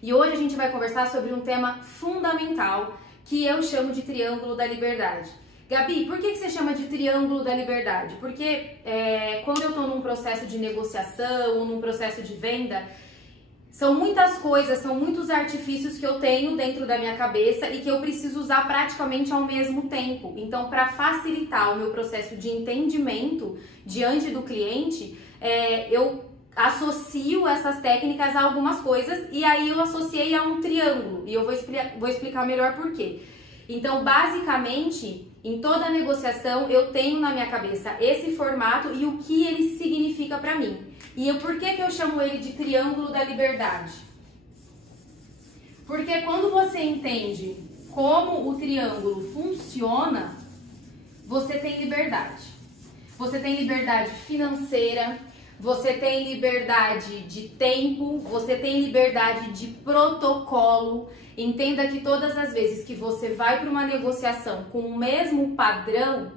E hoje a gente vai conversar sobre um tema fundamental que eu chamo de Triângulo da Liberdade. Gabi, por que você chama de Triângulo da Liberdade? Porque quando eu estou num processo de negociação ou num processo de venda, são muitas coisas, são muitos artifícios que eu tenho dentro da minha cabeça e que eu preciso usar praticamente ao mesmo tempo. Então, para facilitar o meu processo de entendimento diante do cliente, eu associo essas técnicas a algumas coisas e aí eu associei a um triângulo e eu vou explicar melhor por quê. Então, basicamente, em toda negociação eu tenho na minha cabeça esse formato e o que ele significa para mim. E por que eu chamo ele de Triângulo da Liberdade? Porque quando você entende como o triângulo funciona, você tem liberdade. Você tem liberdade financeira, você tem liberdade de tempo, você tem liberdade de protocolo. Entenda que todas as vezes que você vai para uma negociação com o mesmo padrão,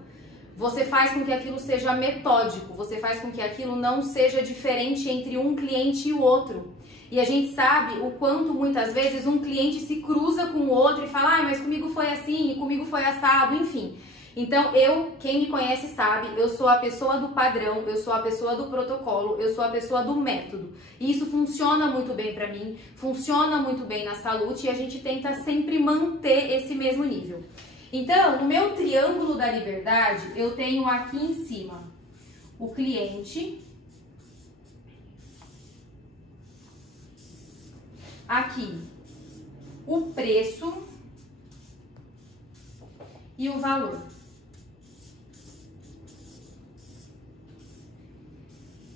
você faz com que aquilo seja metódico, você faz com que aquilo não seja diferente entre um cliente e o outro. E a gente sabe o quanto muitas vezes um cliente se cruza com o outro e fala, mas comigo foi assim, comigo foi assado, enfim. Então, quem me conhece sabe, eu sou a pessoa do padrão, eu sou a pessoa do protocolo, eu sou a pessoa do método. E isso funciona muito bem pra mim, funciona muito bem na Salute e a gente tenta sempre manter esse mesmo nível. Então, no meu triângulo da liberdade, eu tenho aqui em cima o cliente, aqui o preço e o valor.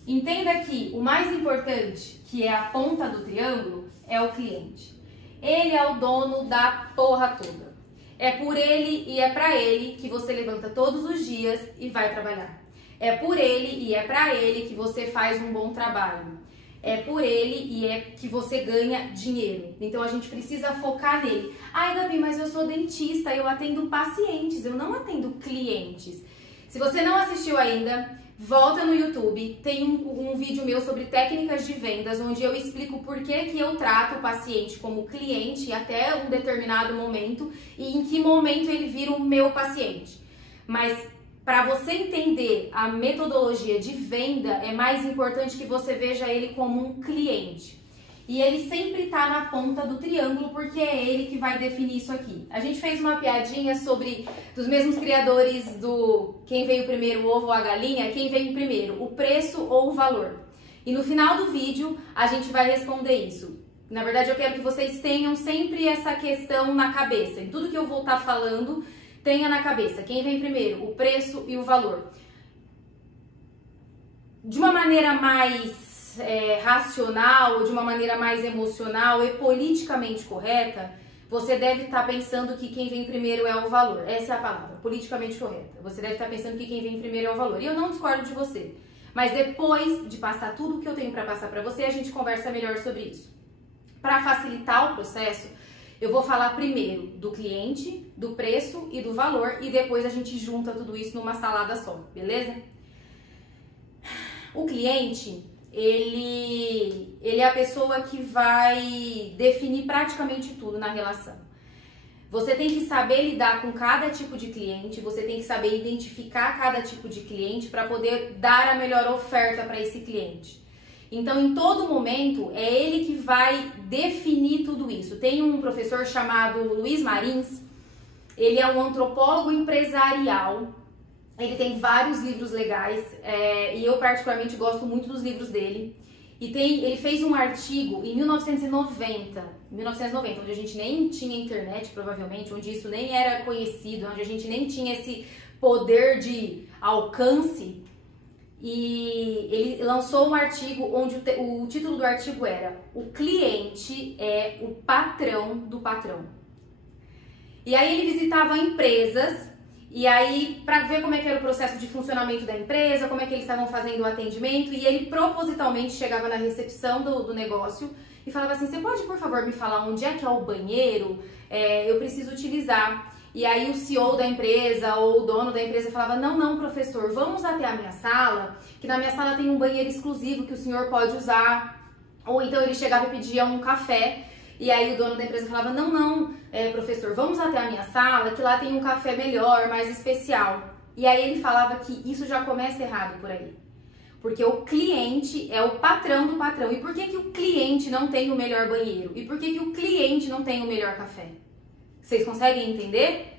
Entenda que o mais importante, que é a ponta do triângulo, é o cliente. Ele é o dono da porra toda. É por ele e é pra ele que você levanta todos os dias e vai trabalhar. É por ele e é pra ele que você faz um bom trabalho. É por ele e é que você ganha dinheiro. Então a gente precisa focar nele. Ai, Gabi, mas eu sou dentista, eu atendo pacientes, eu não atendo clientes. Se você não assistiu ainda, volta no YouTube, tem um vídeo meu sobre técnicas de vendas, onde eu explico por que eu trato o paciente como cliente até um determinado momento e em que momento ele vira o meu paciente. Mas para você entender a metodologia de venda, é mais importante que você veja ele como um cliente. E ele sempre está na ponta do triângulo, porque é ele que vai definir isso aqui. A gente fez uma piadinha sobre, dos mesmos criadores do quem veio primeiro, o ovo ou a galinha, quem veio primeiro, o preço ou o valor. E no final do vídeo, a gente vai responder isso. Na verdade, eu quero que vocês tenham sempre essa questão na cabeça. Em tudo que eu vou estar falando, tenha na cabeça quem vem primeiro, o preço e o valor. De uma maneira mais racional, de uma maneira mais emocional e politicamente correta, você deve estar pensando que quem vem primeiro é o valor. Essa é a palavra, politicamente correta. Você deve estar pensando que quem vem primeiro é o valor. E eu não discordo de você. Mas depois de passar tudo o que eu tenho para passar para você, a gente conversa melhor sobre isso. Para facilitar o processo, eu vou falar primeiro do cliente, do preço e do valor e depois a gente junta tudo isso numa salada só, beleza? O cliente, ele é a pessoa que vai definir praticamente tudo na relação. Você tem que saber lidar com cada tipo de cliente, você tem que saber identificar cada tipo de cliente para poder dar a melhor oferta para esse cliente. Então, em todo momento, é ele que vai definir tudo isso. Tem um professor chamado Luiz Marins, ele é um antropólogo empresarial. Ele tem vários livros legais e eu particularmente gosto muito dos livros dele. E ele fez um artigo em 1990, onde a gente nem tinha internet provavelmente, onde isso nem era conhecido, onde a gente nem tinha esse poder de alcance. E ele lançou um artigo onde o título do artigo era "O cliente é o patrão do patrão". E aí ele visitava empresas. E aí, para ver como é que era o processo de funcionamento da empresa, como é que eles estavam fazendo o atendimento, e ele propositalmente chegava na recepção do negócio e falava assim, você pode, por favor, me falar onde é que é o banheiro? Eu preciso utilizar. E aí o CEO da empresa ou o dono da empresa falava, não, professor, vamos até a minha sala, que na minha sala tem um banheiro exclusivo que o senhor pode usar. Ou então ele chegava e pedia um café, E aí o dono da empresa falava, não, professor, vamos até a minha sala, que lá tem um café melhor, mais especial. E aí ele falava que isso já começa errado por aí. Porque o cliente é o patrão do patrão. E por que o cliente não tem o melhor banheiro? E por que o cliente não tem o melhor café? Vocês conseguem entender?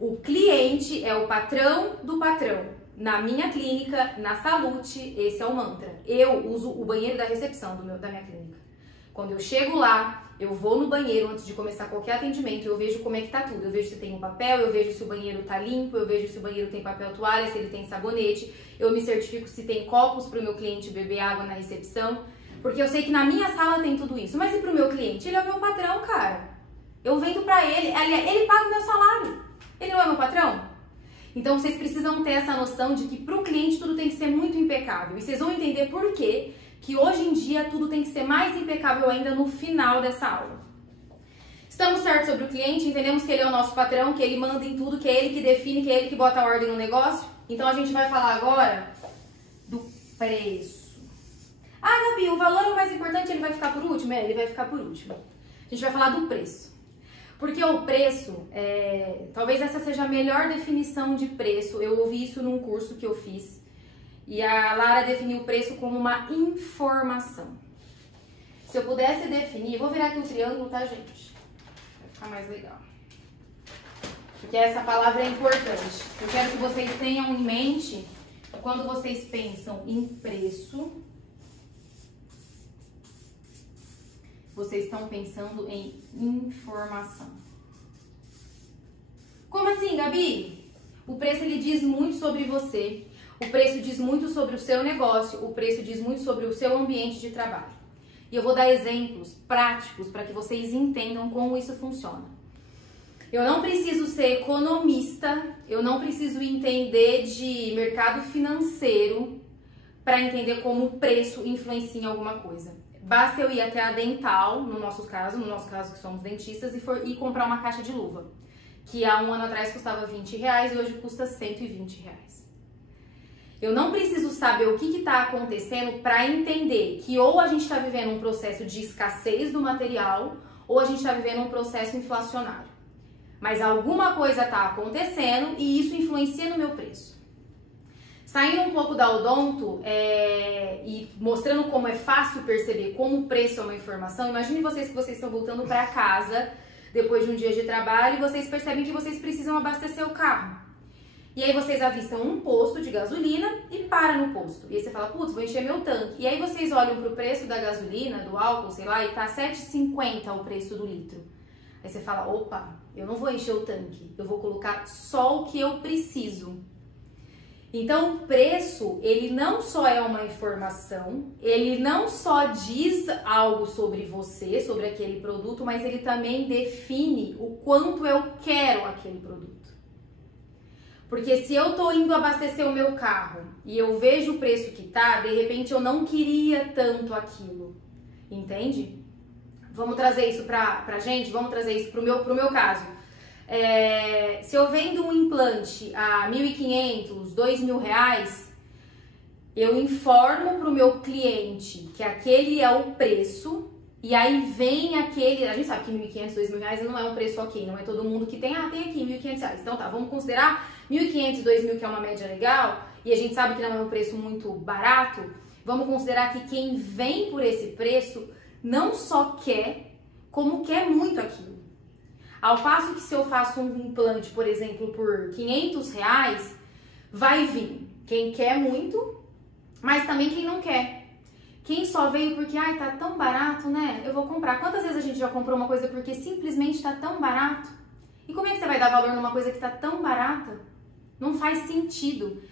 O cliente é o patrão do patrão. Na minha clínica, na Salute, esse é o mantra. Eu uso o banheiro da recepção da minha clínica. Quando eu chego lá, eu vou no banheiro antes de começar qualquer atendimento, eu vejo como é que tá tudo. Eu vejo se tem um papel, eu vejo se o banheiro tá limpo, eu vejo se o banheiro tem papel toalha, se ele tem sabonete. Eu me certifico se tem copos para o meu cliente beber água na recepção. Porque eu sei que na minha sala tem tudo isso. Mas e pro meu cliente? Ele é o meu patrão, cara. Eu vendo pra ele, ele paga o meu salário. Ele não é meu patrão? Então vocês precisam ter essa noção de que pro cliente tudo tem que ser muito impecável. E vocês vão entender por quê que hoje em dia tudo tem que ser mais impecável ainda no final dessa aula. Estamos certos sobre o cliente, entendemos que ele é o nosso patrão, que ele manda em tudo, que é ele que define, que é ele que bota a ordem no negócio. Então a gente vai falar agora do preço. Ah, Gabi, o valor é o mais importante, ele vai ficar por último? Ele vai ficar por último. A gente vai falar do preço. Porque o preço, talvez essa seja a melhor definição de preço. Eu ouvi isso num curso que eu fiz. E a Lara definiu o preço como uma informação. Se eu pudesse definir, vou virar aqui o triângulo, tá, gente? Vai ficar mais legal. Porque essa palavra é importante. Eu quero que vocês tenham em mente, quando vocês pensam em preço, vocês estão pensando em informação. Como assim, Gabi? O preço ele diz muito sobre você. O preço diz muito sobre o seu negócio, o preço diz muito sobre o seu ambiente de trabalho. E eu vou dar exemplos práticos para que vocês entendam como isso funciona. Eu não preciso ser economista, eu não preciso entender de mercado financeiro para entender como o preço influencia em alguma coisa. Basta eu ir até a Dental, no nosso caso que somos dentistas, e comprar uma caixa de luva, que há um ano atrás custava R$20 e hoje custa R$120. Eu não preciso saber o que está acontecendo para entender que ou a gente está vivendo um processo de escassez do material ou a gente está vivendo um processo inflacionário. Mas alguma coisa está acontecendo e isso influencia no meu preço. Saindo um pouco da odonto e mostrando como é fácil perceber como o preço é uma informação, imagine vocês que vocês estão voltando para casa depois de um dia de trabalho e vocês percebem que vocês precisam abastecer o carro. E aí vocês avistam um posto de gasolina e param no posto. E aí você fala, putz, vou encher meu tanque. E aí vocês olham pro preço da gasolina, do álcool, sei lá, e tá R$7,50 o preço do litro. Aí você fala, opa, eu não vou encher o tanque, eu vou colocar só o que eu preciso. Então, o preço, ele não só é uma informação, ele não só diz algo sobre você, sobre aquele produto, mas ele também define o quanto eu quero aquele produto. Porque se eu tô indo abastecer o meu carro e eu vejo o preço que tá, de repente eu não queria tanto aquilo, entende? Vamos trazer isso pra gente, vamos trazer isso pro meu caso. Se eu vendo um implante a R$1.500, R$2.000, eu informo pro meu cliente que aquele é o preço. E aí vem aquele, a gente sabe que R$1.500, R$2.000 não é um preço ok, não é todo mundo que tem, tem aqui R$1.500. Então tá, vamos considerar R$1.500, R$2.000 que é uma média legal, e a gente sabe que não é um preço muito barato, vamos considerar que quem vem por esse preço não só quer, como quer muito aquilo. Ao passo que se eu faço um implante, por exemplo, por R$500, vai vir quem quer muito, mas também quem não quer. Quem só veio porque, ai, tá tão barato, né? Eu vou comprar. Quantas vezes a gente já comprou uma coisa porque simplesmente tá tão barato? E como é que você vai dar valor numa coisa que tá tão barata? Não faz sentido.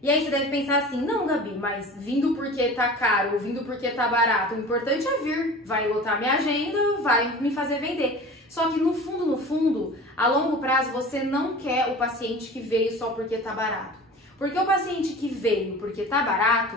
E aí você deve pensar assim, não, Gabi, mas vindo porque tá caro ou vindo porque tá barato, o importante é vir. Vai lotar minha agenda, vai me fazer vender. Só que no fundo, a longo prazo, você não quer o paciente que veio só porque tá barato. Porque o paciente que veio porque tá barato,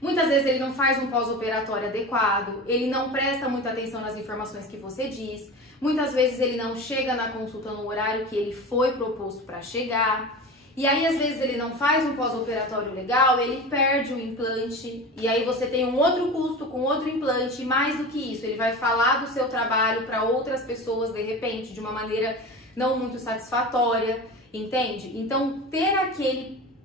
muitas vezes ele não faz um pós-operatório adequado, ele não presta muita atenção nas informações que você diz, muitas vezes ele não chega na consulta no horário que ele foi proposto para chegar. E aí, às vezes, ele não faz um pós-operatório legal, ele perde o implante, e aí você tem um outro custo com outro implante, e mais do que isso, ele vai falar do seu trabalho para outras pessoas, de repente, de uma maneira não muito satisfatória, entende? Então, ter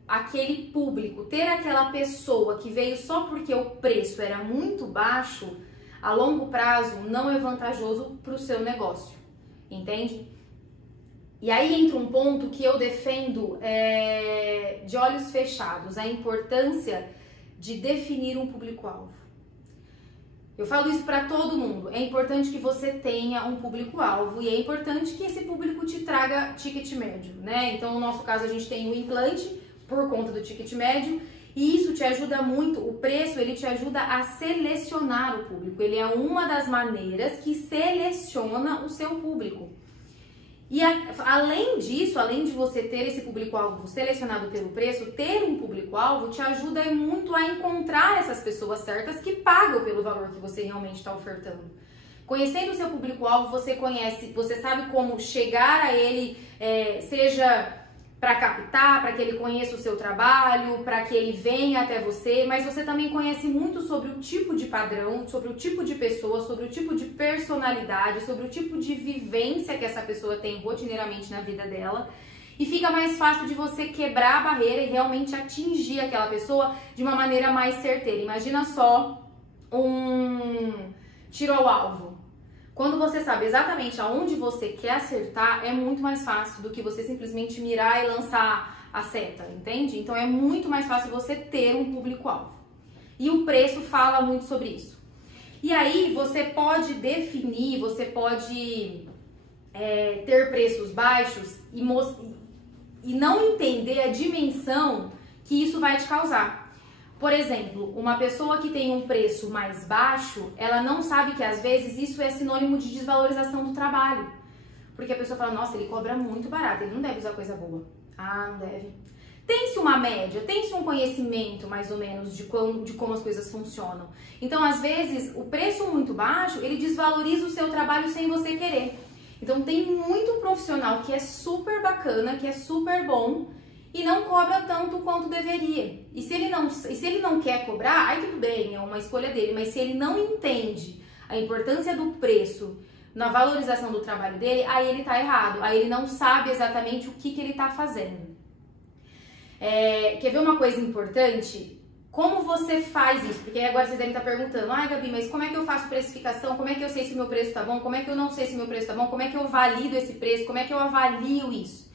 aquele público, ter aquela pessoa que veio só porque o preço era muito baixo, a longo prazo, não é vantajoso para o seu negócio, entende? E aí entra um ponto que eu defendo de olhos fechados, a importância de definir um público-alvo. Eu falo isso para todo mundo, é importante que você tenha um público-alvo e é importante que esse público te traga ticket médio, né? Então, no nosso caso, a gente tem o implante por conta do ticket médio e isso te ajuda muito, o preço ele te ajuda a selecionar o público, ele é uma das maneiras que seleciona o seu público. E além disso, além de você ter esse público-alvo selecionado pelo preço, ter um público-alvo te ajuda muito a encontrar essas pessoas certas que pagam pelo valor que você realmente está ofertando. Conhecendo o seu público-alvo, você sabe como chegar a ele, seja para captar, para que ele conheça o seu trabalho, para que ele venha até você, mas você também conhece muito sobre o tipo de padrão, sobre o tipo de pessoa, sobre o tipo de personalidade, sobre o tipo de vivência que essa pessoa tem rotineiramente na vida dela. E fica mais fácil de você quebrar a barreira e realmente atingir aquela pessoa de uma maneira mais certeira. Imagina só um tiro ao alvo. Quando você sabe exatamente aonde você quer acertar, é muito mais fácil do que você simplesmente mirar e lançar a seta, entende? Então é muito mais fácil você ter um público-alvo. E o preço fala muito sobre isso. E aí você pode definir, você pode ter preços baixos e não entender a dimensão que isso vai te causar. Por exemplo, uma pessoa que tem um preço mais baixo, ela não sabe que às vezes isso é sinônimo de desvalorização do trabalho. Porque a pessoa fala, nossa, ele cobra muito barato, ele não deve usar coisa boa. Ah, não deve. Tem-se uma média, tem-se um conhecimento mais ou menos de como as coisas funcionam. Então, às vezes, o preço muito baixo, ele desvaloriza o seu trabalho sem você querer. Então, tem muito profissional que é super bacana, que é super bom, e não cobra tanto quanto deveria. E se ele não quer cobrar, aí tudo bem, é uma escolha dele, mas se ele não entende a importância do preço na valorização do trabalho dele, aí ele tá errado, aí ele não sabe exatamente o que ele tá fazendo. Quer ver uma coisa importante? Como você faz isso? Porque agora vocês devem estar perguntando, ai Gabi, mas como é que eu faço precificação? Como é que eu sei se meu preço tá bom? Como é que eu não sei se meu preço tá bom? Como é que eu valido esse preço? Como é que eu avalio isso?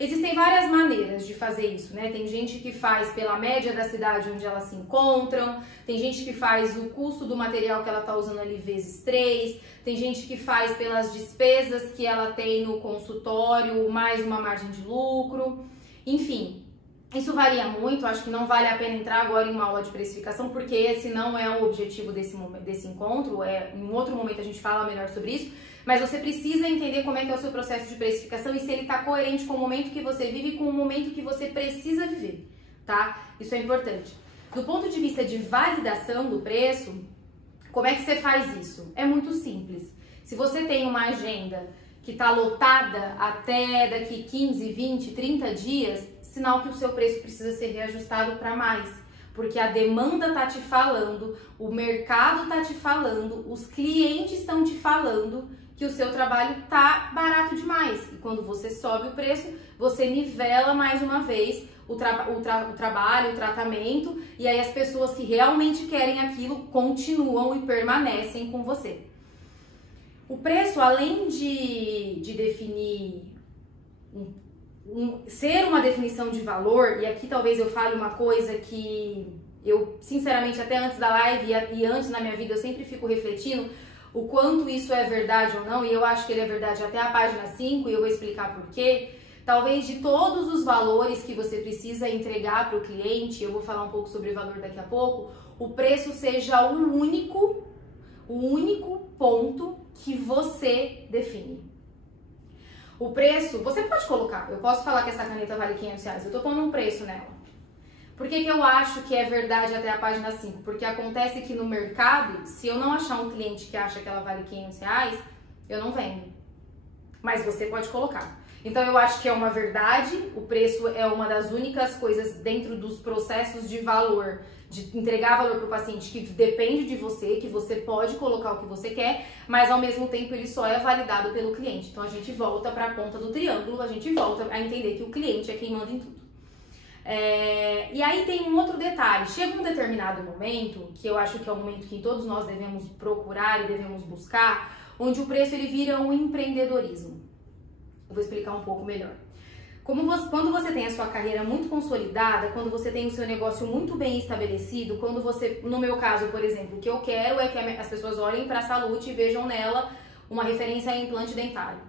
Existem várias maneiras de fazer isso, né? Tem gente que faz pela média da cidade onde elas se encontram, tem gente que faz o custo do material que ela tá usando ali vezes 3, tem gente que faz pelas despesas que ela tem no consultório, mais uma margem de lucro, enfim. Isso varia muito, acho que não vale a pena entrar agora em uma aula de precificação, porque esse não é o objetivo desse encontro, em um outro momento a gente fala melhor sobre isso, mas você precisa entender como é que é o seu processo de precificação e se ele está coerente com o momento que você vive e com o momento que você precisa viver, tá? Isso é importante. Do ponto de vista de validação do preço, como é que você faz isso? É muito simples. Se você tem uma agenda que está lotada até daqui 15, 20, 30 dias, sinal que o seu preço precisa ser reajustado para mais, porque a demanda tá te falando, o mercado tá te falando, os clientes estão te falando que o seu trabalho tá barato demais. E quando você sobe o preço, você nivela mais uma vez o trabalho, o tratamento, e aí as pessoas que realmente querem aquilo continuam e permanecem com você. O preço, além de definir ser uma definição de valor, e aqui talvez eu fale uma coisa que eu, sinceramente, até antes da live e antes na minha vida, eu sempre fico refletindo o quanto isso é verdade ou não, e eu acho que ele é verdade até a página 5, e eu vou explicar por quê. Talvez de todos os valores que você precisa entregar para o cliente, eu vou falar um pouco sobre o valor daqui a pouco, o preço seja o único ponto que você define. O preço, você pode colocar, eu posso falar que essa caneta vale R$500, eu tô pondo um preço nela. Por que que eu acho que é verdade até a página 5? Porque acontece que no mercado, se eu não achar um cliente que acha que ela vale R$500, eu não vendo. Mas você pode colocar. Então eu acho que é uma verdade, o preço é uma das únicas coisas dentro dos processos de valor, de entregar valor para o paciente que depende de você, que você pode colocar o que você quer, mas ao mesmo tempo ele só é validado pelo cliente. Então a gente volta para a ponta do triângulo, a gente volta a entender que o cliente é quem manda em tudo. E aí tem um outro detalhe, chega um determinado momento, que eu acho que é o momento que todos nós devemos procurar e devemos buscar, onde o preço ele vira um empreendedorismo. Eu vou explicar um pouco melhor. Quando você tem a sua carreira muito consolidada, quando você tem o seu negócio muito bem estabelecido, quando você, no meu caso, por exemplo, o que eu quero é que as pessoas olhem para a Salute e vejam nela uma referência a implante dentário.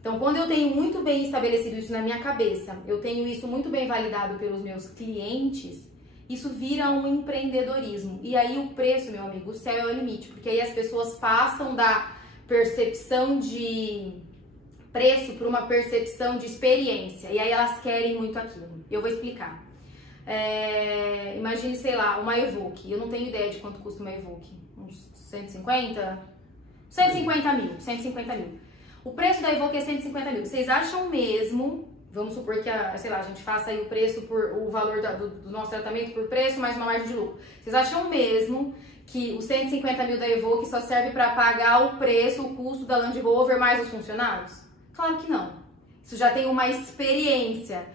Então, quando eu tenho muito bem estabelecido isso na minha cabeça, eu tenho isso muito bem validado pelos meus clientes, isso vira um empreendedorismo. E aí o preço, meu amigo, o céu é o limite, porque aí as pessoas passam da percepção de preço para uma percepção de experiência, e aí elas querem muito aquilo. Eu vou explicar. Imagine, sei lá, uma Evoque. Eu não tenho ideia de quanto custa uma Evoque. Uns 150? 150 mil. O preço da Evoque é 150 mil. Vocês acham mesmo, vamos supor que sei lá, a gente faça aí o preço por o valor do nosso tratamento por preço mais uma margem de lucro. Vocês acham mesmo que os 150 mil da Evoque só serve para pagar o preço, o custo da Land Rover mais os funcionários? Claro que não. Isso já tem uma experiência.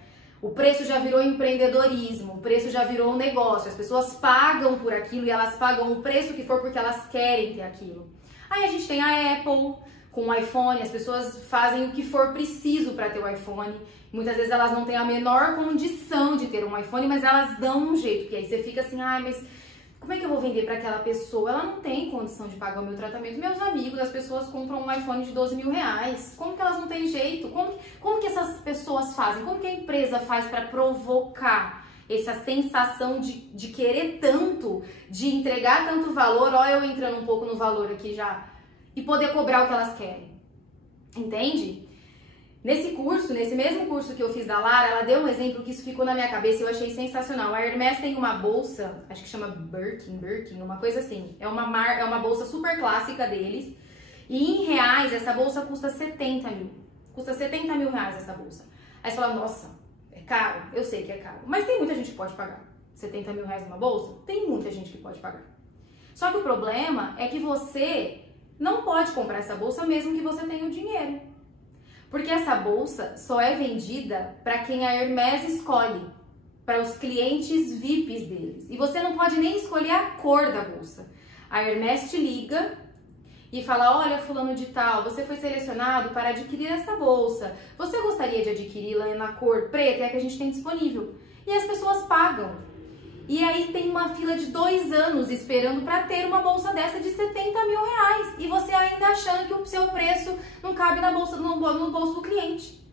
O preço já virou empreendedorismo, o preço já virou um negócio. As pessoas pagam por aquilo e elas pagam o preço que for porque elas querem ter aquilo. Aí a gente tem a Apple com o iPhone, as pessoas fazem o que for preciso para ter o iPhone. Muitas vezes elas não têm a menor condição de ter um iPhone, mas elas dão um jeito. Porque aí você fica assim, mas como é que eu vou vender para aquela pessoa? Ela não tem condição de pagar o meu tratamento. Meus amigos, as pessoas compram um iPhone de 12 mil reais. Como que elas não têm jeito? Como que essas pessoas fazem? Como que a empresa faz para provocar essa sensação de querer tanto, de entregar tanto valor? Olha eu entrando um pouco no valor aqui já. E poder cobrar o que elas querem. Entende? Nesse mesmo curso que eu fiz da Lara, ela deu um exemplo que isso ficou na minha cabeça e eu achei sensacional. A Hermès tem uma bolsa, acho que chama Birkin, uma coisa assim. É uma bolsa super clássica deles. E em reais, essa bolsa custa 70 mil. Custa 70 mil reais essa bolsa. Aí você fala, nossa, é caro? Eu sei que é caro. Mas tem muita gente que pode pagar. 70 mil reais numa bolsa? Tem muita gente que pode pagar. Só que o problema é que você não pode comprar essa bolsa mesmo que você tenha o dinheiro. Porque essa bolsa só é vendida para quem a Hermès escolhe, para os clientes VIPs deles. E você não pode nem escolher a cor da bolsa. A Hermès te liga e fala, olha, fulano de tal, você foi selecionado para adquirir essa bolsa. Você gostaria de adquiri-la na cor preta? É a que a gente tem disponível. E as pessoas pagam. E aí tem uma fila de 2 anos esperando para ter uma bolsa dessa de 70 mil reais. E você ainda achando que o seu preço não cabe na bolsa, no bolso do cliente.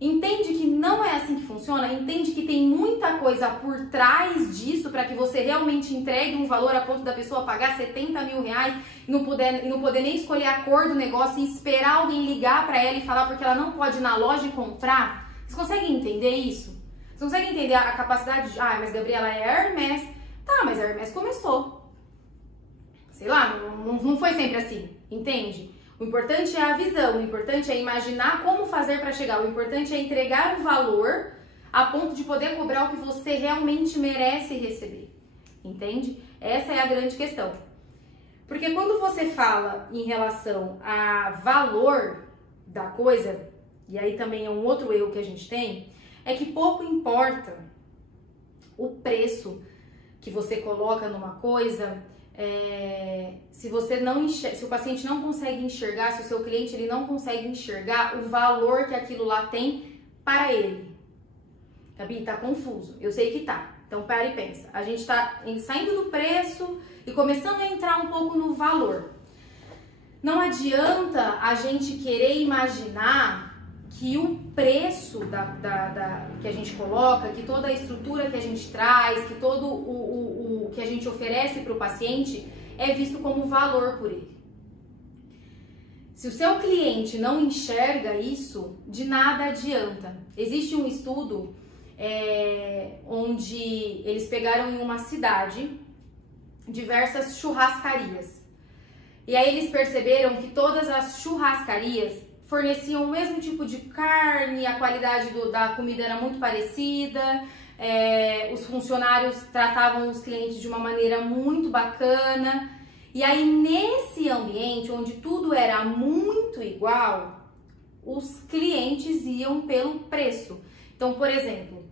Entende que não é assim que funciona? Entende que tem muita coisa por trás disso para que você realmente entregue um valor a ponto da pessoa pagar 70 mil reais e não poder nem escolher a cor do negócio e esperar alguém ligar para ela e falar porque ela não pode ir na loja e comprar? Vocês conseguem entender isso? Você consegue entender a capacidade de... mas Gabriela, é a Hermès. Tá, mas a Hermès começou. Sei lá, não foi sempre assim, entende? O importante é a visão, o importante é imaginar como fazer para chegar. O importante é entregar o valor a ponto de poder cobrar o que você realmente merece receber. Entende? Essa é a grande questão. Porque quando você fala em relação a valor da coisa, e aí também é um outro erro que a gente tem, é que pouco importa o preço que você coloca numa coisa, se o paciente não consegue enxergar, se o seu cliente ele não consegue enxergar o valor que aquilo lá tem para ele. Gabi, tá confuso? Eu sei que tá. Então para e pensa. A gente tá saindo do preço e começando a entrar um pouco no valor. Não adianta a gente querer imaginar que o preço que a gente coloca, que toda a estrutura que a gente traz, que todo o que a gente oferece para o paciente é visto como valor por ele. Se o seu cliente não enxerga isso, de nada adianta. Existe um estudo onde eles pegaram em uma cidade diversas churrascarias. E aí eles perceberam que todas as churrascarias forneciam o mesmo tipo de carne, a qualidade da comida era muito parecida, os funcionários tratavam os clientes de uma maneira muito bacana. E aí, nesse ambiente onde tudo era muito igual, os clientes iam pelo preço. Então, por exemplo,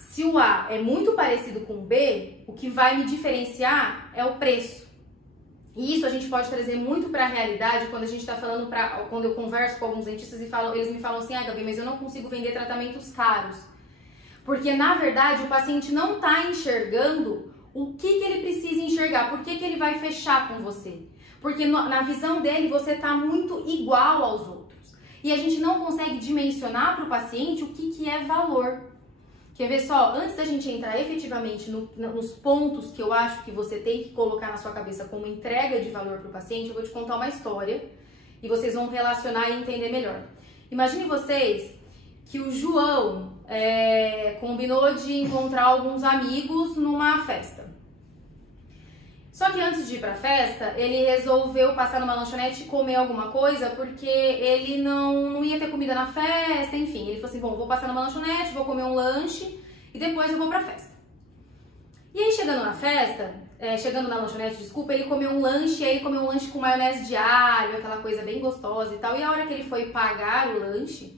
se o A é muito parecido com o B, o que vai me diferenciar é o preço. E isso a gente pode trazer muito para a realidade quando a gente está falando, quando eu converso com alguns dentistas e eles me falam assim, Gabi, mas eu não consigo vender tratamentos caros. Porque, na verdade, o paciente não está enxergando o que ele precisa enxergar, por que ele vai fechar com você. Porque na visão dele você está muito igual aos outros. E a gente não consegue dimensionar para o paciente o que é valor. Quer ver só? Antes da gente entrar efetivamente nos pontos que eu acho que você tem que colocar na sua cabeça como entrega de valor para o paciente, eu vou te contar uma história e vocês vão relacionar e entender melhor. Imagine vocês que o João combinou de encontrar alguns amigos numa festa. Só que antes de ir pra festa, ele resolveu passar numa lanchonete e comer alguma coisa, porque ele não ia ter comida na festa, enfim. Ele falou assim, bom, vou passar numa lanchonete, vou comer um lanche e depois eu vou pra festa. E aí, chegando na lanchonete, desculpa, ele comeu um lanche, aí ele comeu um lanche com maionese de alho, aquela coisa bem gostosa e tal. E a hora que ele foi pagar o lanche,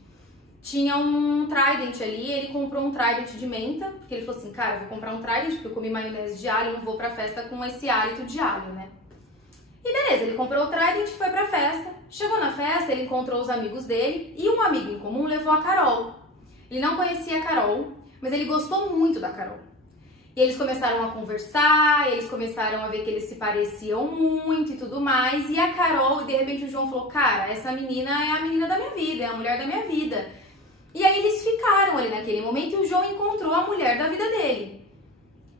tinha um Trident ali, ele comprou um Trident de menta, porque ele falou assim, cara, eu vou comprar um Trident porque eu comi maionese de alho, não vou pra festa com esse hálito de alho, né? E beleza, ele comprou o Trident e foi pra festa. Chegou na festa, ele encontrou os amigos dele e um amigo em comum levou a Carol. Ele não conhecia a Carol, mas ele gostou muito da Carol. E eles começaram a conversar, eles começaram a ver que eles se pareciam muito e tudo mais. E a Carol, de repente o João falou, cara, essa menina é a menina da minha vida, é a mulher da minha vida. E aí eles ficaram ali naquele momento e o João encontrou a mulher da vida dele.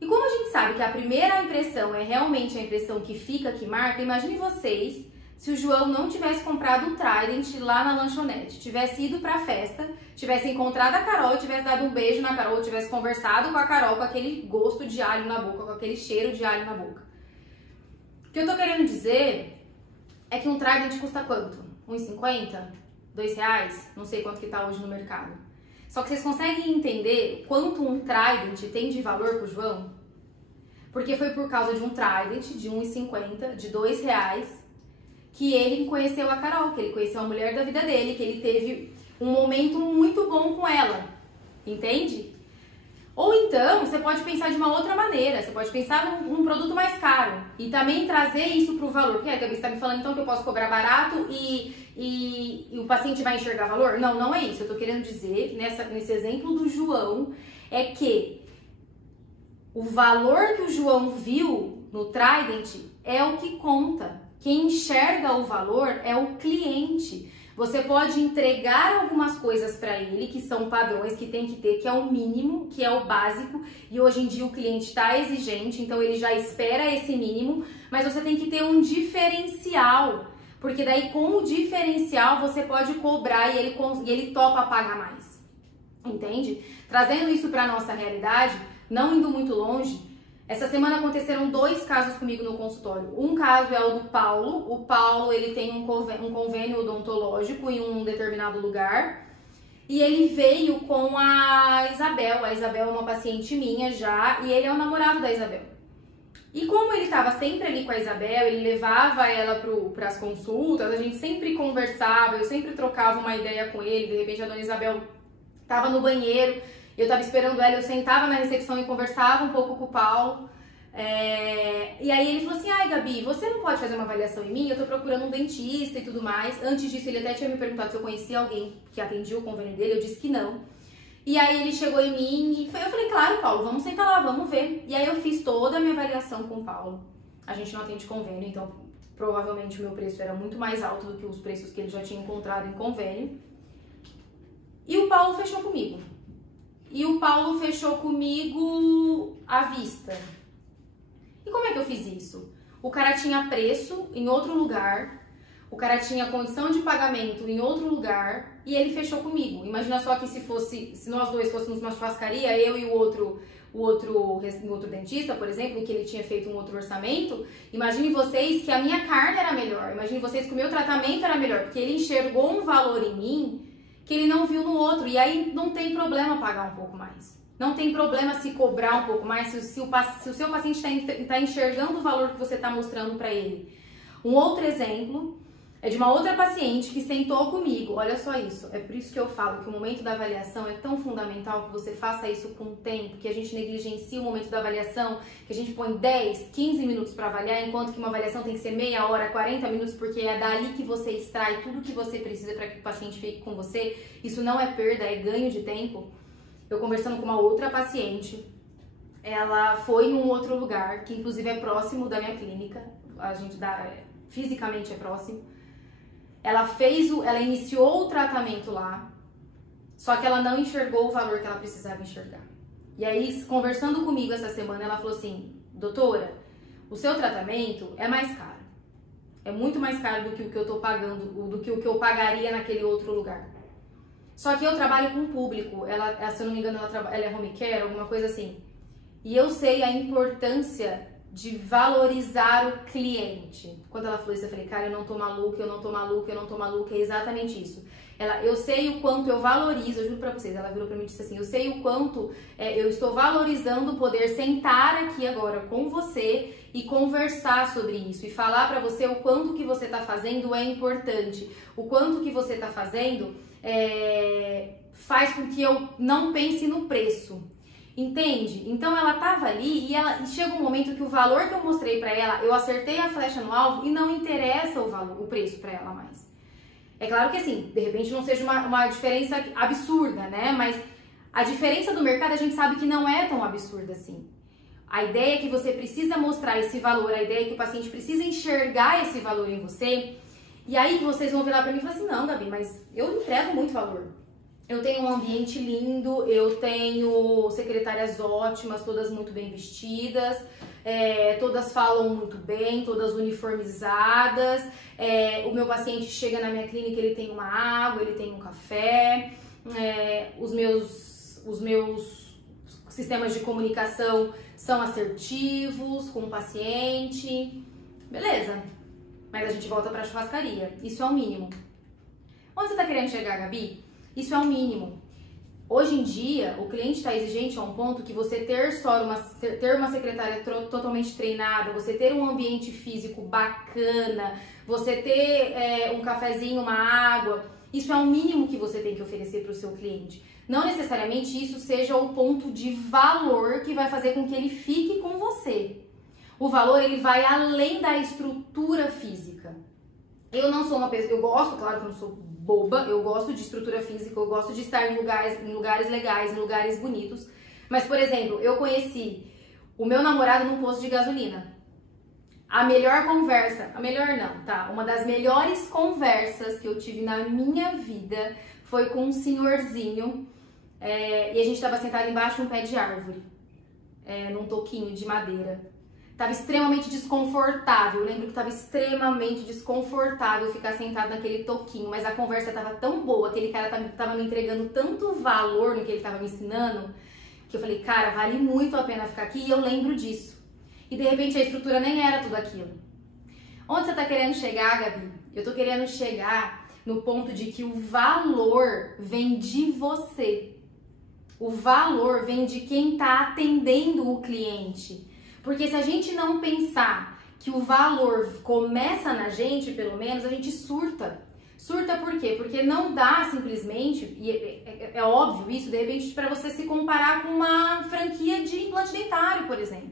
E como a gente sabe que a primeira impressão é realmente a impressão que fica, que marca, imagine vocês se o João não tivesse comprado o Trident lá na lanchonete, tivesse ido pra festa, tivesse encontrado a Carol, tivesse dado um beijo na Carol, tivesse conversado com a Carol com aquele gosto de alho na boca, com aquele cheiro de alho na boca. O que eu tô querendo dizer é que um Trident custa quanto? R$1,50? R$2? Não sei quanto que tá hoje no mercado. Só que vocês conseguem entender quanto um Trident tem de valor pro João? Porque foi por causa de um Trident de R$1,50, de R$2, que ele conheceu a Carol, que ele conheceu a mulher da vida dele, que ele teve um momento muito bom com ela. Entende? Ou então, você pode pensar de uma outra maneira, você pode pensar num produto mais caro e também trazer isso para o valor. Porque a Gabi está me falando então que eu posso cobrar barato e o paciente vai enxergar valor? Não, não é isso. Eu estou querendo dizer, nesse exemplo do João, é que o valor que o João viu no Trident é o que conta. Quem enxerga o valor é o cliente. Você pode entregar algumas coisas para ele que são padrões, que tem que ter, que é o mínimo, que é o básico. E hoje em dia o cliente está exigente, então ele já espera esse mínimo. Mas você tem que ter um diferencial, porque daí com o diferencial você pode cobrar e ele topa pagar mais. Entende? Trazendo isso para nossa realidade, não indo muito longe, essa semana aconteceram 2 casos comigo no consultório. Um caso é o do Paulo. O Paulo, ele tem um convênio odontológico em um determinado lugar. E ele veio com a Isabel. A Isabel é uma paciente minha já e ele é o namorado da Isabel. E como ele estava sempre ali com a Isabel, ele levava ela para as consultas, a gente sempre conversava, eu sempre trocava uma ideia com ele. De repente a dona Isabel estava no banheiro, eu tava esperando ela, eu sentava na recepção e conversava um pouco com o Paulo. E aí ele falou assim, ai Gabi, você não pode fazer uma avaliação em mim? Eu tô procurando um dentista e tudo mais. Antes disso ele até tinha me perguntado se eu conhecia alguém que atendia o convênio dele, eu disse que não. E aí ele chegou em mim e eu falei, claro Paulo, vamos sentar lá, vamos ver. E aí eu fiz toda a minha avaliação com o Paulo. A gente não atende convênio, então provavelmente o meu preço era muito mais alto do que os preços que ele já tinha encontrado em convênio. E o Paulo fechou comigo. E o Paulo fechou comigo à vista. E como é que eu fiz isso? O cara tinha preço em outro lugar, o cara tinha condição de pagamento em outro lugar e ele fechou comigo. Imagina só que se nós dois fôssemos uma churrascaria, eu e o o outro dentista, por exemplo, que ele tinha feito um outro orçamento, imagine vocês que a minha carne era melhor, imagine vocês que o meu tratamento era melhor, porque ele enxergou um valor em mim que ele não viu no outro, e aí não tem problema pagar um pouco mais. Não tem problema se cobrar um pouco mais se o seu paciente está enxergando o valor que você está mostrando para ele. Um outro exemplo é de uma outra paciente que sentou comigo. Olha só isso, é por isso que eu falo que o momento da avaliação é tão fundamental que você faça isso com o tempo, que a gente negligencia o momento da avaliação, que a gente põe 10, 15 minutos para avaliar, enquanto que uma avaliação tem que ser meia hora, 40 minutos, porque é dali que você extrai tudo que você precisa para que o paciente fique com você. Isso não é perda, é ganho de tempo. Eu conversando com uma outra paciente, ela foi em um outro lugar, que inclusive é próximo da minha clínica, a gente fisicamente é próximo. Ela iniciou o tratamento lá, só que ela não enxergou o valor que ela precisava enxergar. E aí, conversando comigo essa semana, ela falou assim: doutora, o seu tratamento é mais caro. É muito mais caro do que o que eu tô pagando, do que o que eu pagaria naquele outro lugar. Só que eu trabalho com o público, se eu não me engano, ela é home care, alguma coisa assim. E eu sei a importância de valorizar o cliente. Quando ela falou isso, eu falei, cara, eu não tô maluca, é exatamente isso. Eu sei o quanto eu valorizo, eu juro pra vocês, ela virou pra mim e disse assim, eu sei o quanto eu estou valorizando poder sentar aqui agora com você e conversar sobre isso, e falar pra você o quanto que você tá fazendo é importante, o quanto que você tá fazendo faz com que eu não pense no preço. Entende? Então ela tava ali e chega um momento que o valor que eu mostrei pra ela, eu acertei a flecha no alvo e não interessa o preço pra ela mais. É claro que assim, de repente não seja uma diferença absurda, né? Mas a diferença do mercado a gente sabe que não é tão absurda assim. A ideia é que você precisa mostrar esse valor, a ideia é que o paciente precisa enxergar esse valor em você. E aí vocês vão virar pra mim e falar assim, não, Gabi, mas eu entrego muito valor. Eu tenho um ambiente lindo, eu tenho secretárias ótimas, todas muito bem vestidas, todas falam muito bem, todas uniformizadas. O meu paciente chega na minha clínica, ele tem uma água, ele tem um café. Os meus sistemas de comunicação são assertivos com o paciente. Beleza, mas a gente volta para a churrascaria. Isso é o mínimo. Onde você está querendo chegar, Gabi? Isso é o mínimo. Hoje em dia, o cliente está exigente a um ponto que você ter uma secretária totalmente treinada, você ter um ambiente físico bacana, você ter um cafezinho, uma água, isso é o mínimo que você tem que oferecer para o seu cliente. Não necessariamente isso seja o ponto de valor que vai fazer com que ele fique com você. O valor, ele vai além da estrutura física. Eu não sou uma pessoa, eu gosto, claro que eu não sou boba, eu gosto de estrutura física, eu gosto de estar em lugares legais, em lugares bonitos. Mas, por exemplo, eu conheci o meu namorado num posto de gasolina. A melhor conversa, a melhor não, tá? Uma das melhores conversas que eu tive na minha vida foi com um senhorzinho e a gente tava sentado embaixo de um pé de árvore, num toquinho de madeira. Tava extremamente desconfortável, eu lembro que tava extremamente desconfortável ficar sentado naquele toquinho, mas a conversa tava tão boa, aquele cara tava me entregando tanto valor no que ele tava me ensinando, que eu falei, cara, vale muito a pena ficar aqui, e eu lembro disso. E de repente a estrutura nem era tudo aquilo. Onde você tá querendo chegar, Gabi? Eu tô querendo chegar no ponto de que o valor vem de você. O valor vem de quem tá atendendo o cliente. Porque se a gente não pensar que o valor começa na gente, pelo menos, a gente surta. Surta por quê? Porque não dá simplesmente, e é óbvio isso, de repente, para você se comparar com uma franquia de implante dentário, por exemplo.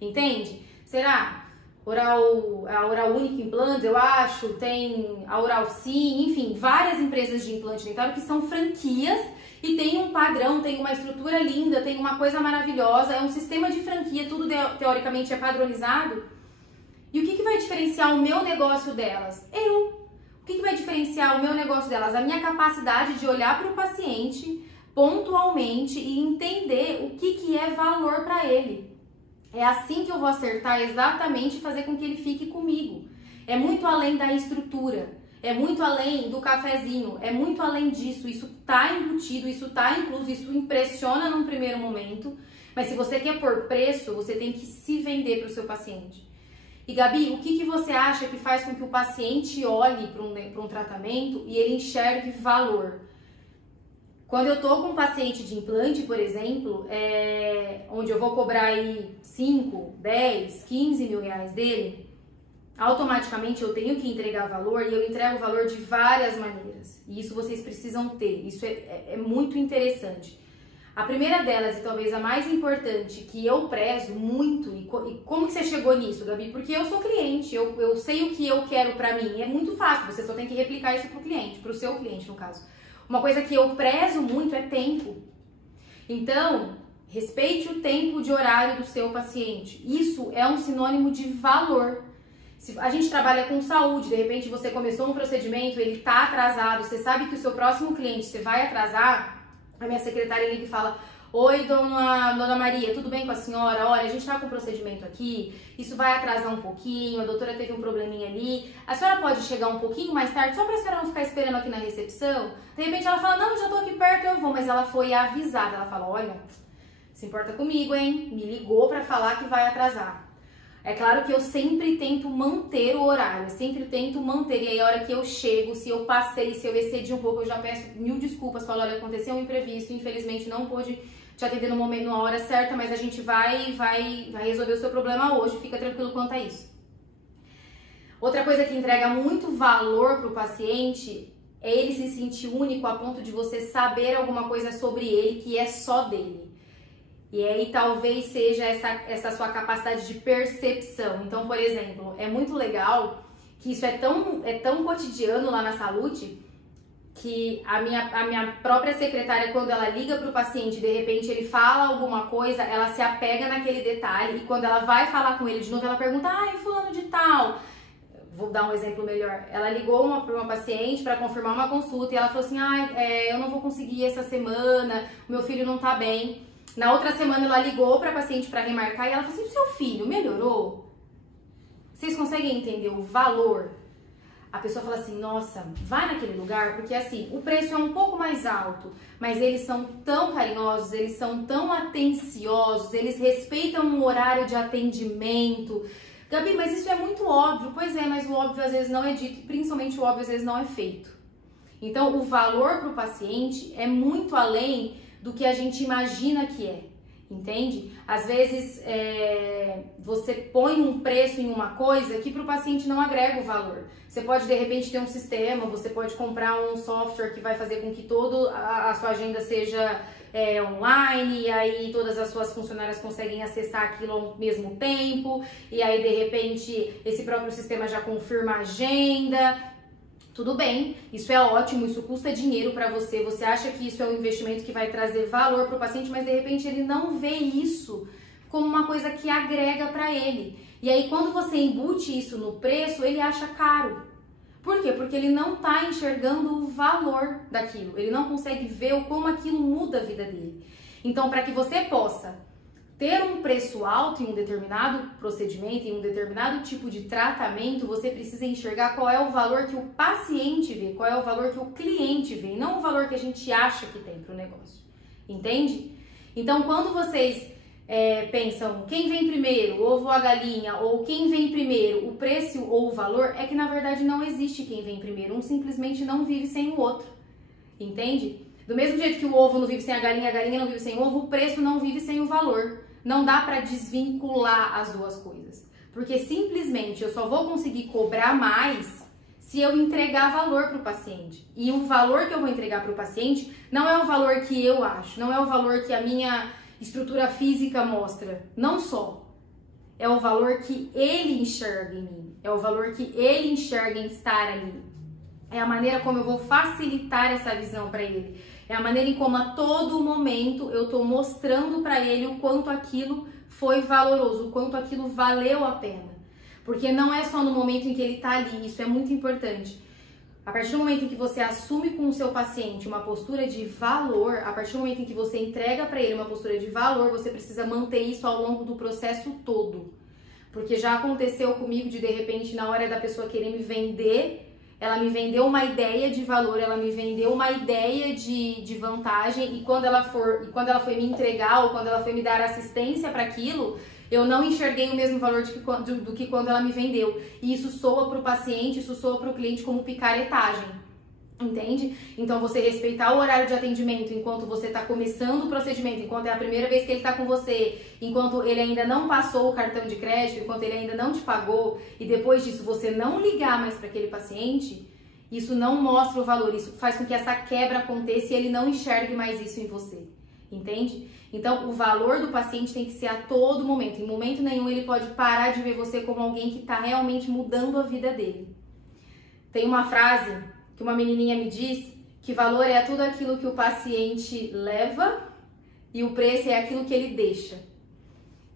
Entende? Será? A Oral Unique Implantes, eu acho, tem a Oral Sim, enfim, várias empresas de implante dentário que são franquias e tem um padrão, tem uma estrutura linda, tem uma coisa maravilhosa, é um sistema de franquia, tudo teoricamente é padronizado. E o que vai diferenciar o meu negócio delas? Eu. O que vai diferenciar o meu negócio delas? A minha capacidade de olhar para o paciente pontualmente e entender o que é valor para ele. É assim que eu vou acertar exatamente e fazer com que ele fique comigo. É muito além da estrutura, é muito além do cafezinho, é muito além disso. Isso tá embutido, isso tá incluso, isso impressiona num primeiro momento, Mas se você quer pôr preço, você tem que se vender para o seu paciente. E Gabi, o que você acha que faz com que o paciente olhe para um tratamento e ele enxergue valor? Quando eu tô com um paciente de implante, por exemplo, onde eu vou cobrar aí 5, 10, 15 mil reais dele, automaticamente eu tenho que entregar valor e eu entrego valor de várias maneiras. E isso vocês precisam ter, isso é muito interessante. A primeira delas, e talvez a mais importante, que eu prezo muito, e como que você chegou nisso, Gabi? Porque eu sou cliente, eu sei o que eu quero pra mim, é muito fácil, você só tem que replicar isso pro cliente, pro seu cliente no caso. Uma coisa que eu prezo muito é tempo. Então, respeite o tempo de horário do seu paciente. Isso é um sinônimo de valor. Se a gente trabalha com saúde, de repente você começou um procedimento, ele tá atrasado, você sabe que o seu próximo cliente você vai atrasar, a minha secretária liga e fala: oi, dona Maria, tudo bem com a senhora? Olha, a gente tá com um procedimento aqui, isso vai atrasar um pouquinho, a doutora teve um probleminha ali, a senhora pode chegar um pouquinho mais tarde, só pra senhora não ficar esperando aqui na recepção? De repente ela fala: não, já tô aqui perto, eu vou, mas ela foi avisada, ela fala: olha, se importa comigo, hein? Me ligou pra falar que vai atrasar. É claro que eu sempre tento manter o horário, eu sempre tento manter, e aí a hora que eu chego, se eu passei, se eu excedi um pouco, eu já peço mil desculpas, falo: olha, aconteceu um imprevisto, infelizmente não pude te atender no momento, na hora certa, mas a gente vai resolver o seu problema hoje, fica tranquilo quanto a isso. Outra coisa que entrega muito valor para o paciente é ele se sentir único a ponto de você saber alguma coisa sobre ele que é só dele. E aí talvez seja essa sua capacidade de percepção. Então, por exemplo, é muito legal que isso é tão cotidiano lá na Salute, que a minha própria secretária, quando ela liga para o paciente, de repente ele fala alguma coisa, ela se apega naquele detalhe, e quando ela vai falar com ele de novo, ela pergunta: ai, fulano de tal. Vou dar um exemplo melhor. Ela ligou para uma paciente para confirmar uma consulta e ela falou assim: ai, eu não vou conseguir essa semana, o meu filho não tá bem. Na outra semana ela ligou para a paciente para remarcar e ela falou assim: o seu filho melhorou? Vocês conseguem entender o valor? A pessoa fala assim: nossa, vai naquele lugar, porque assim, o preço é um pouco mais alto, mas eles são tão carinhosos, eles são tão atenciosos, eles respeitam o horário de atendimento. Gabi, mas isso é muito óbvio. Pois é, mas o óbvio às vezes não é dito, principalmente o óbvio às vezes não é feito. Então, o valor para o paciente é muito além do que a gente imagina que é, entende? Às vezes você põe um preço em uma coisa que para o paciente não agrega o valor. Você pode de repente ter um sistema, você pode comprar um software que vai fazer com que toda a sua agenda seja online, e aí todas as suas funcionárias conseguem acessar aquilo ao mesmo tempo, e aí de repente esse próprio sistema já confirma a agenda. Tudo bem, isso é ótimo, isso custa dinheiro para você, você acha que isso é um investimento que vai trazer valor para o paciente, mas de repente ele não vê isso como uma coisa que agrega para ele. E aí quando você embute isso no preço, ele acha caro. Por quê? Porque ele não está enxergando o valor daquilo, ele não consegue ver como aquilo muda a vida dele. Então, para que você possa ter um preço alto em um determinado procedimento, em um determinado tipo de tratamento, você precisa enxergar qual é o valor que o paciente vê, qual é o valor que o cliente vê, e não o valor que a gente acha que tem para o negócio. Entende? Então, quando vocês pensam quem vem primeiro, o ovo ou a galinha, ou quem vem primeiro, o preço ou o valor, é que na verdade não existe quem vem primeiro, um simplesmente não vive sem o outro. Entende? Do mesmo jeito que o ovo não vive sem a galinha não vive sem o ovo, o preço não vive sem o valor. Não dá para desvincular as duas coisas, porque simplesmente eu só vou conseguir cobrar mais se eu entregar valor para o paciente. E o valor que eu vou entregar para o paciente não é o valor que eu acho, não é o valor que a minha estrutura física mostra, não só. É o valor que ele enxerga em mim, é o valor que ele enxerga em estar ali. É a maneira como eu vou facilitar essa visão para ele. É a maneira em como a todo momento eu estou mostrando para ele o quanto aquilo foi valoroso, o quanto aquilo valeu a pena. Porque não é só no momento em que ele está ali, isso é muito importante. A partir do momento em que você assume com o seu paciente uma postura de valor, a partir do momento em que você entrega para ele uma postura de valor, você precisa manter isso ao longo do processo todo. Porque já aconteceu comigo de repente, na hora da pessoa querer me vender, ela me vendeu uma ideia de valor, ela me vendeu uma ideia de vantagem, e quando ela foi me entregar ou quando ela foi me dar assistência para aquilo, eu não enxerguei o mesmo valor do que quando ela me vendeu. E isso soa para o paciente, isso soa para o cliente como picaretagem. Entende? Então você respeitar o horário de atendimento enquanto você está começando o procedimento, enquanto é a primeira vez que ele está com você, enquanto ele ainda não passou o cartão de crédito, enquanto ele ainda não te pagou, e depois disso você não ligar mais para aquele paciente, isso não mostra o valor, isso faz com que essa quebra aconteça e ele não enxergue mais isso em você. Entende? Então o valor do paciente tem que ser a todo momento. Em momento nenhum ele pode parar de ver você como alguém que está realmente mudando a vida dele. Tem uma frase que uma menininha me disse, que valor é tudo aquilo que o paciente leva e o preço é aquilo que ele deixa.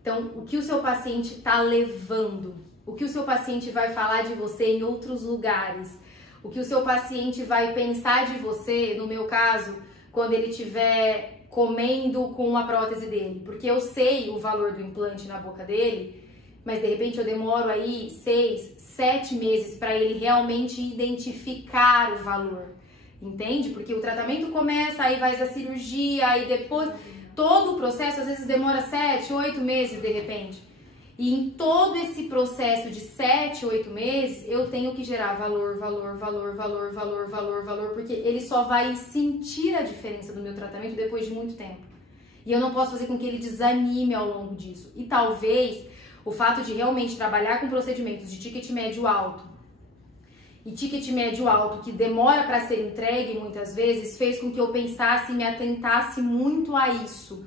Então, o que o seu paciente está levando, o que o seu paciente vai falar de você em outros lugares, o que o seu paciente vai pensar de você, no meu caso, quando ele estiver comendo com a prótese dele, porque eu sei o valor do implante na boca dele, mas de repente eu demoro aí 6, 7 meses para ele realmente identificar o valor, entende? Porque o tratamento começa, aí vai a cirurgia, aí depois, todo o processo às vezes demora 7, 8 meses de repente. E em todo esse processo de 7, 8 meses, eu tenho que gerar valor, porque ele só vai sentir a diferença do meu tratamento depois de muito tempo. E eu não posso fazer com que ele desanime ao longo disso. E talvez o fato de realmente trabalhar com procedimentos de ticket médio alto e ticket médio alto que demora para ser entregue muitas vezes, fez com que eu pensasse e me atentasse muito a isso.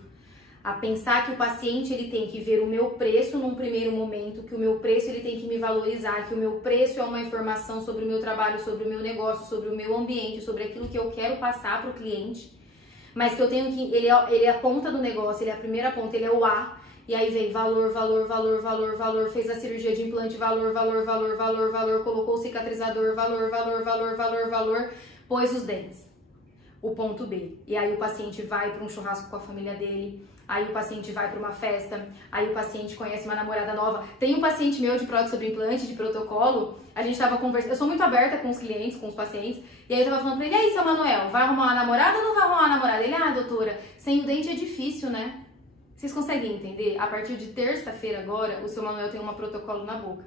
A pensar que o paciente ele tem que ver o meu preço num primeiro momento, que o meu preço ele tem que me valorizar, que o meu preço é uma informação sobre o meu trabalho, sobre o meu negócio, sobre o meu ambiente, sobre aquilo que eu quero passar para o cliente, mas que eu tenho que... Ele é a ponta do negócio, ele é a primeira ponta, ele é o A. E aí vem valor, fez a cirurgia de implante, valor, colocou o cicatrizador, valor, pôs os dentes. O ponto B. E aí o paciente vai para um churrasco com a família dele, aí o paciente vai para uma festa, aí o paciente conhece uma namorada nova. Tem um paciente meu de prótese sobre implante, de protocolo, a gente tava conversando, eu sou muito aberta com os clientes, com os pacientes, e aí eu tava falando pra ele, e aí, seu Manuel, vai arrumar uma namorada ou não vai arrumar uma namorada? Ele, doutora, sem o dente é difícil, né? Vocês conseguem entender? A partir de terça-feira agora, o seu Manuel tem um protocolo na boca.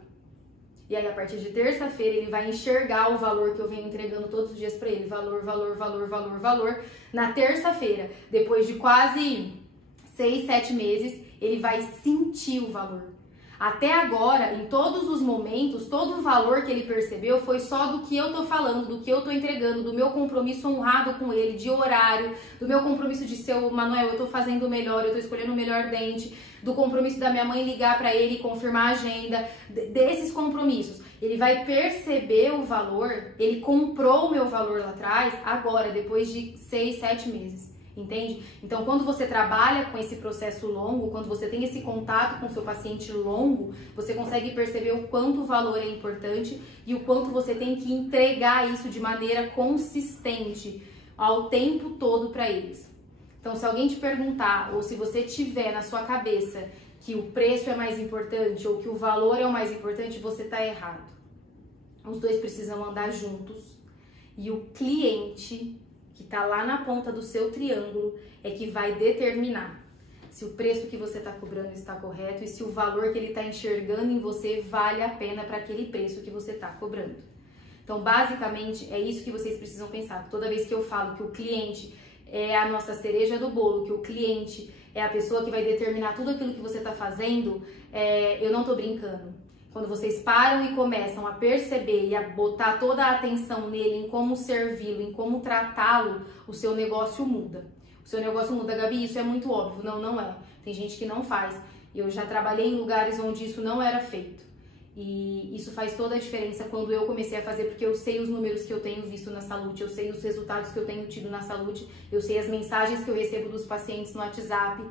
E aí, a partir de terça-feira, ele vai enxergar o valor que eu venho entregando todos os dias pra ele. Valor. Na terça-feira, depois de quase 6, 7 meses, ele vai sentir o valor. Até agora, em todos os momentos, todo o valor que ele percebeu foi só do que eu tô falando, do que eu tô entregando, do meu compromisso honrado com ele, de horário, do meu compromisso de ser o Manuel, eu tô fazendo o melhor, eu tô escolhendo o melhor dente, do compromisso da minha mãe ligar pra ele e confirmar a agenda, desses compromissos. Ele vai perceber o valor, ele comprou o meu valor lá atrás, agora, depois de 6, 7 meses. Entende? Então, quando você trabalha com esse processo longo, quando você tem esse contato com o seu paciente longo, você consegue perceber o quanto o valor é importante e o quanto você tem que entregar isso de maneira consistente ao tempo todo para eles. Então, se alguém te perguntar, ou se você tiver na sua cabeça que o preço é mais importante ou que o valor é o mais importante, você está errado. Os dois precisam andar juntos e o cliente que está lá na ponta do seu triângulo é que vai determinar se o preço que você está cobrando está correto e se o valor que ele está enxergando em você vale a pena para aquele preço que você está cobrando. Então, basicamente, é isso que vocês precisam pensar. Toda vez que eu falo que o cliente é a nossa cereja do bolo, que o cliente é a pessoa que vai determinar tudo aquilo que você está fazendo, eu não estou brincando. Quando vocês param e começam a perceber e a botar toda a atenção nele, em como servi-lo, em como tratá-lo, o seu negócio muda. O seu negócio muda, Gabi, isso é muito óbvio. Não, não é. Tem gente que não faz. Eu já trabalhei em lugares onde isso não era feito. E isso faz toda a diferença quando eu comecei a fazer, porque eu sei os números que eu tenho visto na saúde, eu sei os resultados que eu tenho tido na saúde, eu sei as mensagens que eu recebo dos pacientes no WhatsApp,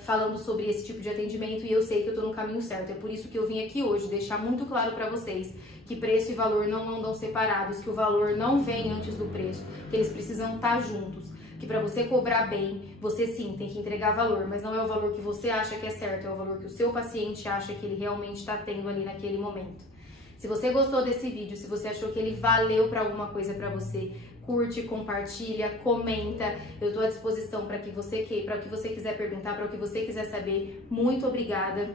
falando sobre esse tipo de atendimento, e eu sei que eu tô no caminho certo. É por isso que eu vim aqui hoje deixar muito claro para vocês que preço e valor não andam separados, que o valor não vem antes do preço, que eles precisam estar juntos, que para você cobrar bem, você sim tem que entregar valor, mas não é o valor que você acha que é certo, é o valor que o seu paciente acha que ele realmente está tendo ali naquele momento. Se você gostou desse vídeo, se você achou que ele valeu para alguma coisa para você, curte, compartilha, comenta. Eu estou à disposição para o que você quiser perguntar, para o que você quiser saber. Muito obrigada.